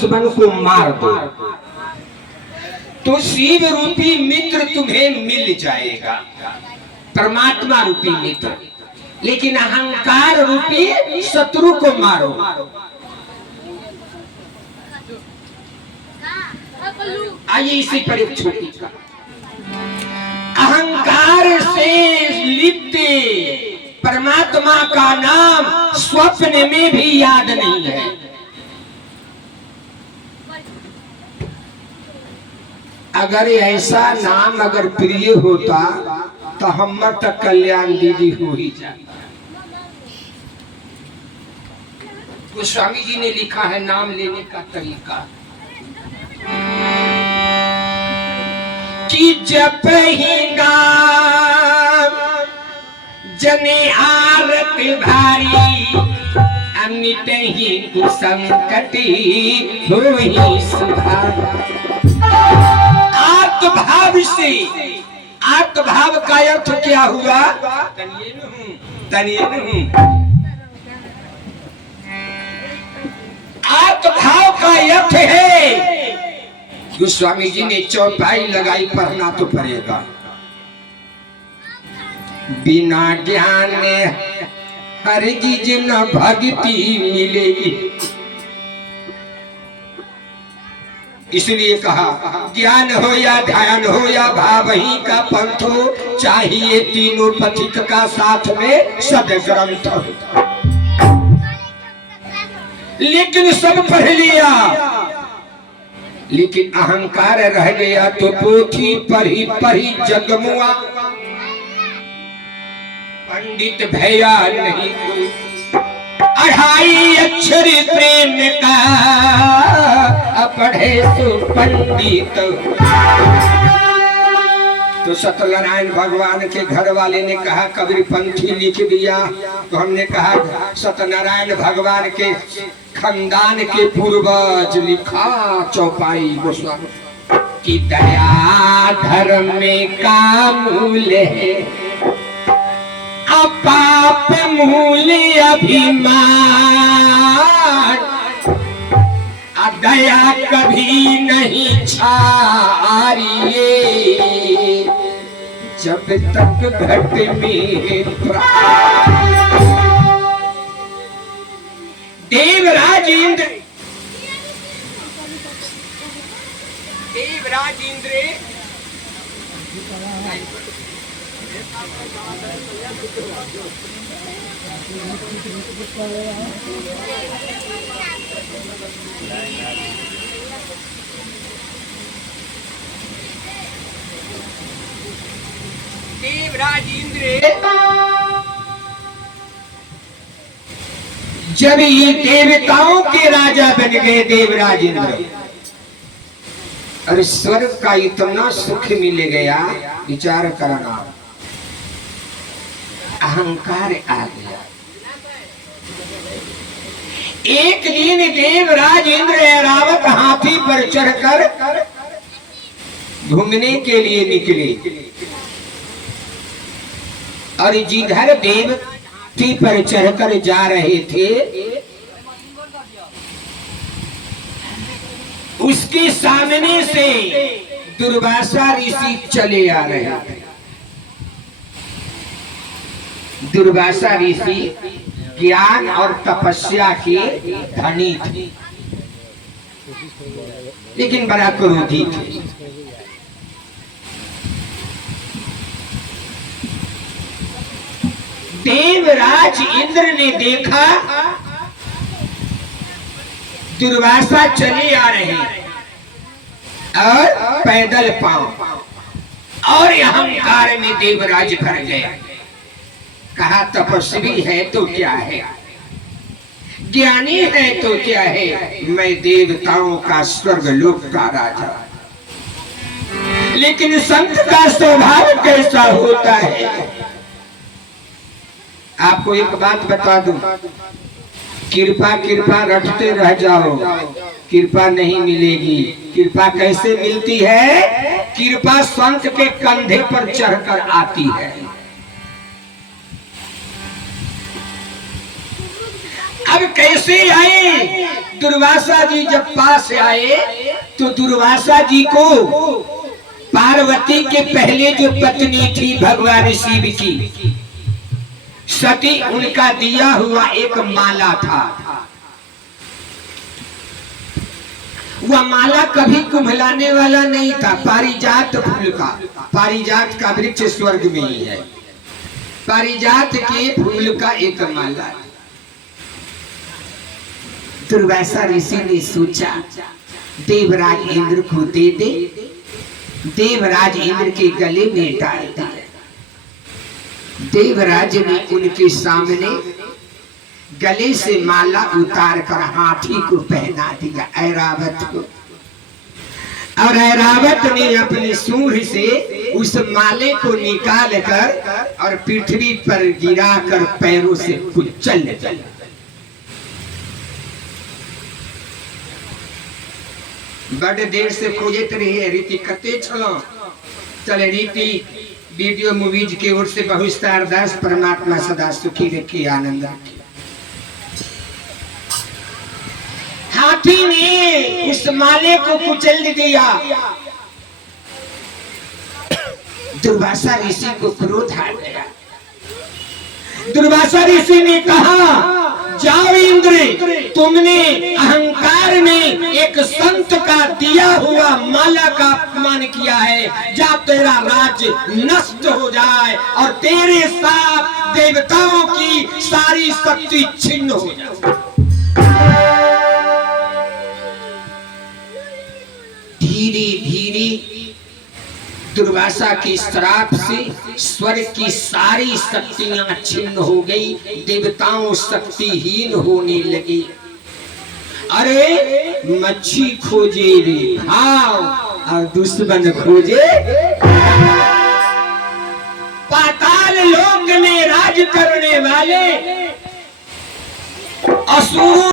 दुश्मन को मार दो तो शिव रूपी मित्र तुम्हें मिल जाएगा, परमात्मा रूपी मित्र। लेकिन अहंकार रूपी शत्रु को मारो। आइए इसी पर एक छोटी अहंकार से लिप्त परमात्मा का नाम स्वप्न में भी याद नहीं है। अगर ऐसा नाम अगर प्रिय होता तो हम तक कल्याण दीदी हो ही जाए। गोस्वामी जी ने लिखा है नाम लेने का तरीका कि जप ही नाम जने आरत भारी अमित ही कुसंकटी हो ही सुधार। आत्मभाव से, आत्मभाव का अर्थ क्या हुआ? आत्मभाव का अर्थ है, गोस्वामी जी ने चौपाई लगाई, पढ़ना तो पड़ेगा। बिना ज्ञान हर चीज न भक्ति मिलेगी। इसलिए कहा ज्ञान हो या ध्यान हो या भाव ही का पंथ हो, चाहिए तीनों पथिक का साथ में सदग्रंथ हो। लेकिन सब पढ़ लिया, लेकिन अहंकार रह गया तो पोथी पढ़ी पढ़ी जगमुआ, पंडित भैया नहीं कोई। अढ़ाई अक्षर प्रेम का पढ़े तो पंडित। तो सत्यनारायण भगवान के घर वाले ने कहा कबीर पंथी लिख दिया, तो हमने कहा सत्यनारायण भगवान के खानदान के पूर्वज लिखा चौपाई गोस्वामी की दया धर्म में का मूल है, पाप मूल्य अभिमान, दया कभी नहीं छारिए जब तक घट में देवराज इंद्र, देवराज इंद्र देवराज इंद्र जब ये देवताओं के राजा बन गए देवराज इंद्र, और स्वर्ग का इतना सुख मिल गया, विचार करना, अहंकार आ गया। एक दिन देवराज इंद्र ऐरावत हाथी पर चढ़कर घूमने के लिए निकले, और जिधर देवती पर चढ़कर जा रहे थे उसके सामने से दुर्वासा ऋषि चले आ रहे थे। दुर्वासा ऋषि ज्ञान और तपस्या के धनी थे, लेकिन बड़ा क्रोधी थे। देवराज इंद्र ने देखा दुर्वासा चले आ रहे और पैदल पांव, और अहंकार में देवराज कर गया। कहा तपस्वी है तो क्या है, ज्ञानी है तो क्या है, मैं देवताओं का स्वर्ग लोक का राजा। लेकिन संत का स्वभाव कैसा होता है? आपको एक बात बता दूं, कृपा कृपा रटते रह जाओ, कृपा नहीं मिलेगी। कृपा कैसे मिलती है? कृपा संत के कंधे पर चढ़कर आती है। अब कैसे आए? दुर्वासा जी जब पास आए तो दुर्वासा जी को पार्वती के पहले जो पत्नी थी भगवान शिव की सती, उनका दिया हुआ एक माला था। वह माला कभी कुम्भलाने वाला नहीं था, पारिजात फूल का। पारिजात का वृक्ष स्वर्ग में ही है। पारिजात के फूल का एक माला। दुर्वासा ऋषि ने सोचा देवराज इंद्र को दे दे। देवराज इंद्र के गले में डाल दिया। देवराज ने उनके सामने गले से माला उतार कर हाथी को पहना दिया, ऐरावत को। और ऐरावत ने अपने सूंड से उस माले को निकाल कर और पृथ्वी पर गिराकर पैरों से कुचल दिया। बड़े देर से खोजते रहे रीति कते छलो। चले रीति वीडियो मूवीज की ओर से बहुत अरदास, परमात्मा सदा सुखी रखे, आनंद रखे। हाथी ने उस माले को कुचल दिया। दुर्वासा ऋषि को क्रोध आ गया। दुर्वासा ऋषि ने कहा जाओ इंद्र, तुमने अहंकार में एक संत का दिया हुआ माला का अपमान किया है। जा तेरा राज्य नष्ट हो जाए और तेरे साथ देवताओं की सारी शक्ति छिन्न हो जाए। धीरे धीरे दुर्वासा की श्राप से स्वर्ग की सारी शक्तियां छिन्न हो गई। देवताओं शक्तिहीन होने लगे। अरे मच्छी खोजे रे भाव और दुश्मन खोजे। पाताल लोक में राज करने वाले असुरों